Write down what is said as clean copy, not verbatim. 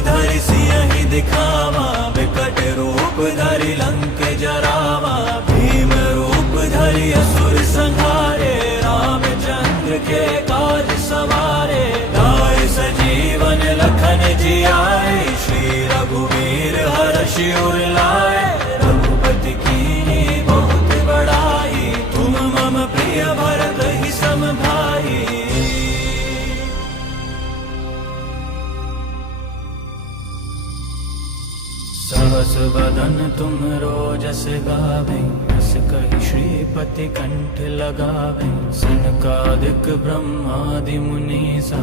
धरि सियहि दिखावा, विकट रूप धरि लंक जरावा। भीम रूप धरि असुर संहारे, रामचंद्र के काज सवारे। लाए सजीवन लखन जियाए, श्री रघुवीर हर्षि उर लाए। रघुपति कीन्ही बहुत बड़ाई, तुम मम प्रिय भरत ही सम भाई। सहस बदन तुम रोजस गावें, अस कहि श्रीपति कंठ लगावें। सनकादिक ब्रह्मादि मुनीसा